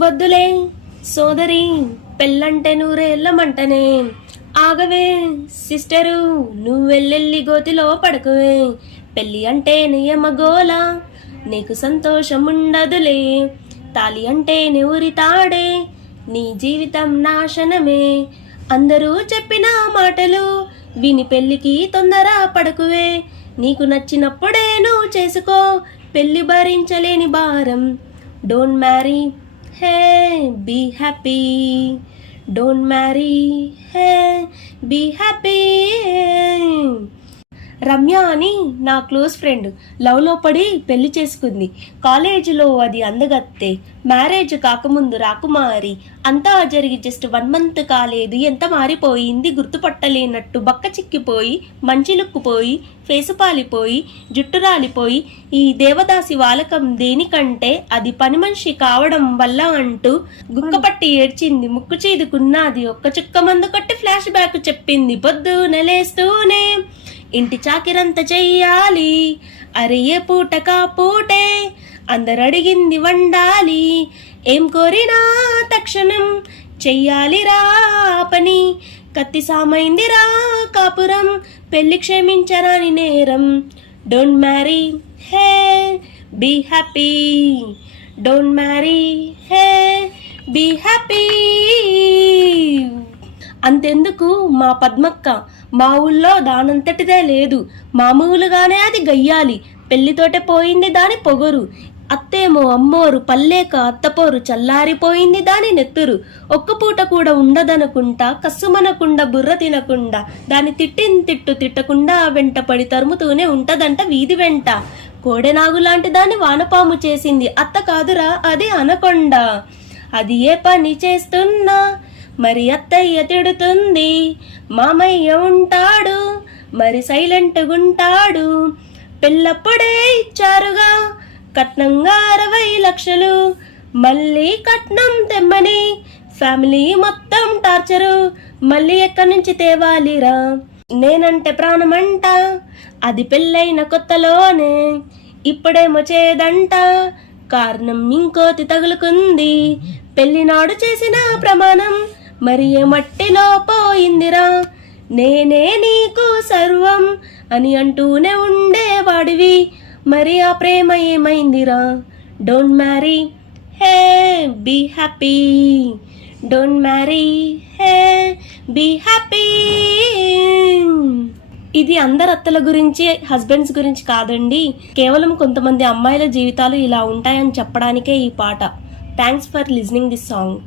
వద్దులే సోదరి, పెళ్ళంటే నూరేళ్ళమంటనే. ఆగవే సిస్టరు, నువ్వెల్లెల్లి గోతిలో పడకువే. పెళ్ళి అంటే నియమగోల, నీకు సంతోషముండదులే. తాలి అంటే నెవురి తాడే, నీ జీవితం నాశనమే. అందరూ చెప్పిన మాటలు విని పెళ్ళికి తొందర పడకువే. నీకు నచ్చినప్పుడే నువ్వు చేసుకో, పెళ్ళి భరించలేని భారం. Don't marry, hey be happy. Don't marry, hey be happy. Ramya అని నా క్లోజ్ ఫ్రెండ్ లవ్లో పడి పెళ్లి చేసుకుంది. కాలేజీలో అది అందగత్తే, మ్యారేజ్ కాకముందు రాకుమారి. అంతా జరిగి జస్ట్ 1 month కాలేదు, ఎంత మారిపోయింది గుర్తుపట్టలేనట్టు. బక్క చిక్కిపోయి, మంచి లుక్కుపోయి, ఫేసు పాలిపోయి, జుట్టు రాలిపోయి. ఈ దేవదాసి వాలకం దేనికంటే అది పని మనిషి కావడం వల్ల అంటూ గుక్కపట్టి ఏడ్చింది. ముక్కు చీదుకున్నది, ఒక్క చుక్క మందు కొట్టి ఫ్లాష్ బ్యాక్ చెప్పింది. పొద్దున లేస్తూనే ఇంటి చాకిరంత చెయ్యాలి, అరే ఏ పూట కా పూటే అందరడిగింది వండాలి. ఏం కోరినా తక్షణం చెయ్యాలిరా పని, కత్తి సామైందిరా కాపురం, పెళ్లి క్షమించరాని నేరం. Don't marry, hey be happy. Don't marry, hey be happy. అంతెందుకు మా పద్మక్క, మా ఊళ్ళో దానంతటిదే లేదు, మామూలుగానే అది గయ్యాలి. పెళ్లితోటే పోయింది దాని పొగరు. అత్తేమో అమ్మోరు, పల్లేక అత్తపోరు, చల్లారిపోయింది దాని నెత్తురు. ఒక్క పూట కూడా ఉండదనుకుంటా, కస్సుమనకుండా బుర్ర తినకుండా, దాని తిట్టిన తిట్టు తిట్టకుండా వెంటపడి తరుముతూనే ఉంటదంట వీధి వెంట. కోడెనాగు లాంటి దాన్ని వానపాము చేసింది అత్త కాదురా, అది అనకొండ. అది ఏ పని చేస్తున్నా మరి అత్తయ్య తిడుతుంది, మామయ్య ఉంటాడు మరి సైలెంట్గుంటాడు. పెళ్ళప్పుడే ఇచ్చారుగా కట్నంగా 60 లక్షలు, మళ్ళీ కట్నం తెమ్మని ఫ్యామిలీ మొత్తం టార్చరు. మళ్ళీ ఎక్కడి నుంచి తేవాలిరా, నేనంటే ప్రాణమంట, అది పెళ్ళైన కొత్తలోనే, ఇప్పుడేమో చేదంట. కారణం ఇంకోతి తగులుకుంది, పెళ్లినాడు చేసిన ప్రమాణం మరి ఏ మట్టిలో పోయిందిరా. నేనే నీకు సర్వం అని అంటూనే ఉండేవాడివి, మరి ఆ ప్రేమ ఏమైందిరా. Don't marry, hey be happy. Don't marry, hey be happy. ఇది అందరు అత్తల గురించి, హస్బెండ్స్ గురించి కాదండి, కేవలం కొంతమంది అమ్మాయిల జీవితాలు ఇలా ఉంటాయని చెప్పడానికే ఈ పాట. Thanks for listening this song.